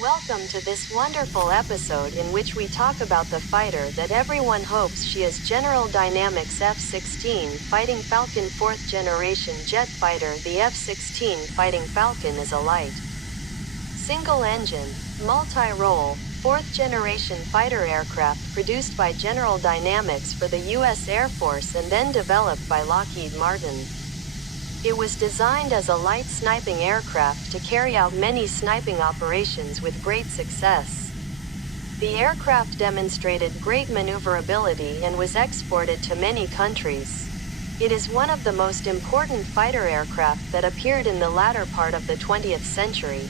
Welcome to this wonderful episode in which we talk about the fighter that everyone hopes she is, General Dynamics F-16 Fighting Falcon 4th generation jet fighter. The F-16 Fighting Falcon is a light, single-engine, multi-role, 4th generation fighter aircraft produced by General Dynamics for the U.S. Air Force and then developed by Lockheed Martin. It was designed as a light sniping aircraft to carry out many sniping operations with great success. The aircraft demonstrated great maneuverability and was exported to many countries. It is one of the most important fighter aircraft that appeared in the latter part of the 20th century.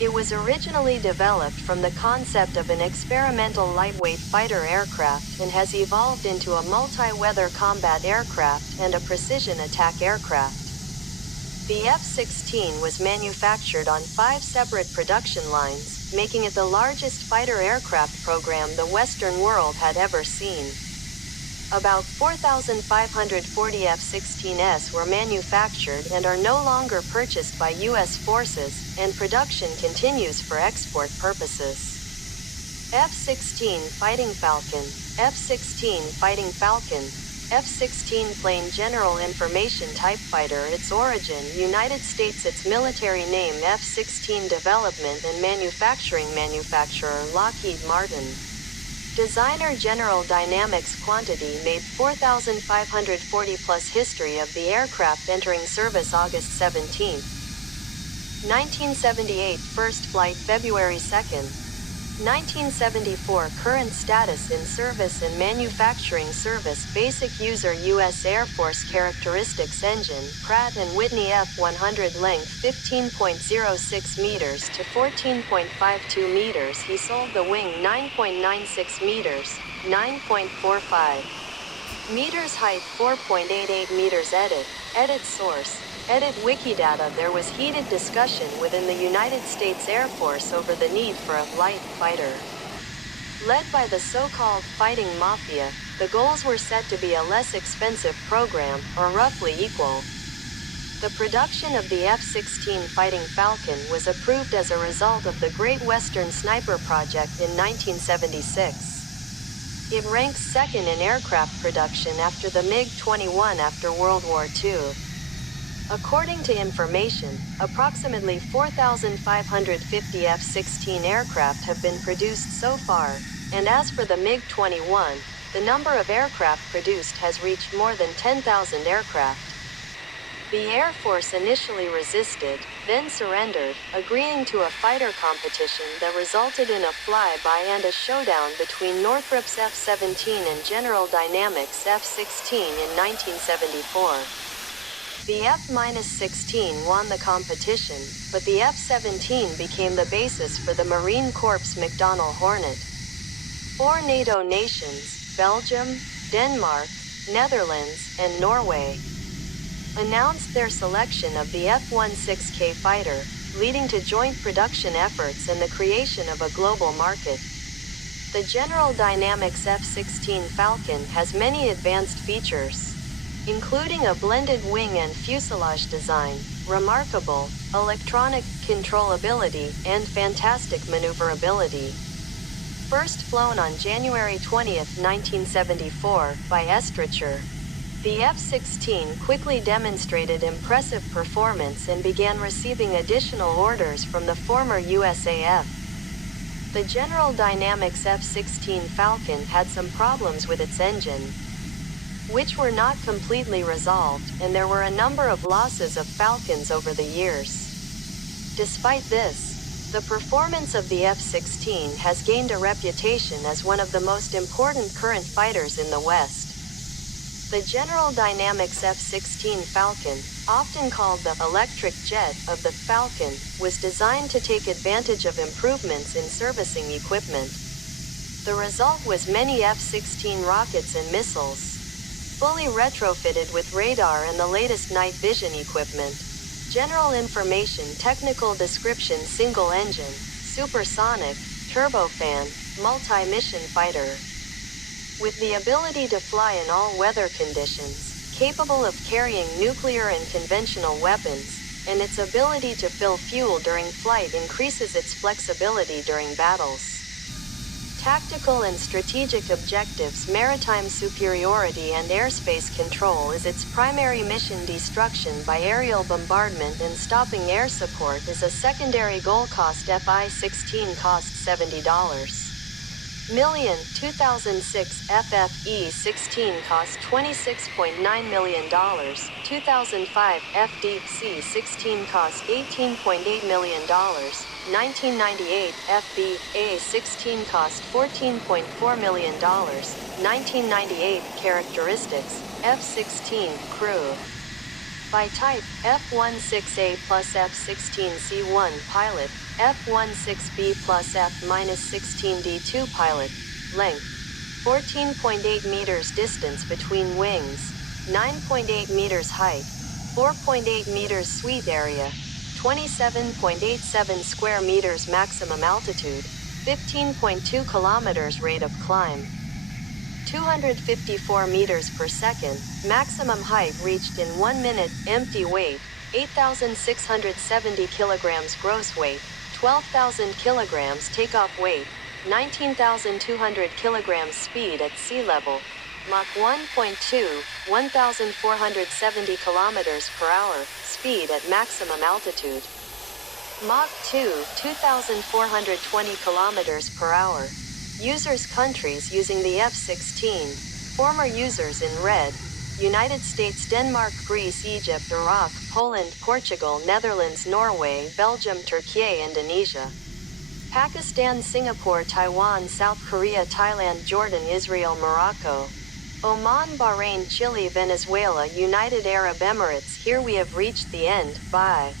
It was originally developed from the concept of an experimental lightweight fighter aircraft and has evolved into a multi-weather combat aircraft and a precision attack aircraft. The F-16 was manufactured on 5 separate production lines, making it the largest fighter aircraft program the Western world had ever seen. About 4,540 F-16s were manufactured and are no longer purchased by U.S. forces, and production continues for export purposes. F-16 Fighting Falcon, F-16 Fighting Falcon, F-16 Plane General Information Type Fighter. Its origin, United States. Its military name, F-16 Development and Manufacturer, Lockheed Martin. Designer, General Dynamics. Quantity made 4,540 plus. History of the aircraft entering service August 17, 1978. First flight February 2, 1974. Current status: in service and manufacturing service. Basic user: U.S. Air Force. Characteristics: engine, Pratt & Whitney F100. Length 15.06 meters to 14.52 meters. He sold the wing 9.96 meters, 9.45 meters. Height 4.88 meters. Edit source. Edit Wikidata. There was heated discussion within the United States Air Force over the need for a light fighter. Led by the so-called fighting mafia, the goals were set to be a less expensive program, or roughly equal. The production of the F-16 Fighting Falcon was approved as a result of the Great Western Sniper Project in 1976. It ranks second in aircraft production after the MiG-21 after World War II. According to information, approximately 4,550 F-16 aircraft have been produced so far, and as for the MiG-21, the number of aircraft produced has reached more than 10,000 aircraft. The Air Force initially resisted, then surrendered, agreeing to a fighter competition that resulted in a flyby and a showdown between Northrop's F-17 and General Dynamics F-16 in 1974. The F-16 won the competition, but the F-17 became the basis for the Marine Corps McDonnell Hornet. 4 NATO nations, Belgium, Denmark, Netherlands, and Norway, announced their selection of the F-16K fighter, leading to joint production efforts and the creation of a global market. The General Dynamics F-16 Falcon has many advanced features, including a blended wing and fuselage design, remarkable electronic controllability, and fantastic maneuverability. First flown on January 20, 1974, by Estrecher, the F-16 quickly demonstrated impressive performance and began receiving additional orders from the former USAF. The General Dynamics F-16 Falcon had some problems with its engine, which were not completely resolved, and there were a number of losses of Falcons over the years. Despite this, the performance of the F-16 has gained a reputation as one of the most important current fighters in the West. The General Dynamics F-16 Falcon, often called the electric jet of the Falcon, was designed to take advantage of improvements in servicing equipment. The result was many F-16 rockets and missiles, fully retrofitted with radar and the latest night vision equipment. General information: technical description: single engine, supersonic, turbofan, multi-mission fighter. With the ability to fly in all weather conditions, capable of carrying nuclear and conventional weapons, and its ability to fill fuel during flight increases its flexibility during battles. Tactical and strategic objectives. Maritime superiority and airspace control is its primary mission. Destruction by aerial bombardment and stopping air support is a secondary goal. Cost. F-16 cost $70 million. 2006 FFE-16 cost $26.9 million. 2005 FDC-16 cost $18.8 million. 1998 FBA-16 cost $14.4 million. 1998 Characteristics. F-16 crew. By type, F-16A plus F-16C1 pilot, F-16B plus F-16D2 pilot. Length, 14.8 meters. Distance between wings, 9.8 meters. Height, 4.8 meters. Suite area, 27.87 square meters. Maximum altitude, 15.2 kilometers. Rate of climb, 254 meters per second. Maximum height reached in 1 minute. Empty weight, 8,670 kilograms. Gross weight, 12,000 kilograms. Takeoff weight, 19,200 kilograms. Speed at sea level, Mach 1.2, 1,470 kilometers per hour. Speed at maximum altitude, Mach 2, 2,420 kilometers per hour. Users. Countries using the F-16. Former users in red: United States, Denmark, Greece, Egypt, Iraq, Poland, Portugal, Netherlands, Norway, Belgium, Turkey, Indonesia, Pakistan, Singapore, Taiwan, South Korea, Thailand, Jordan, Israel, Morocco, Oman, Bahrain, Chile, Venezuela, United Arab Emirates. Here we have reached the end. Bye.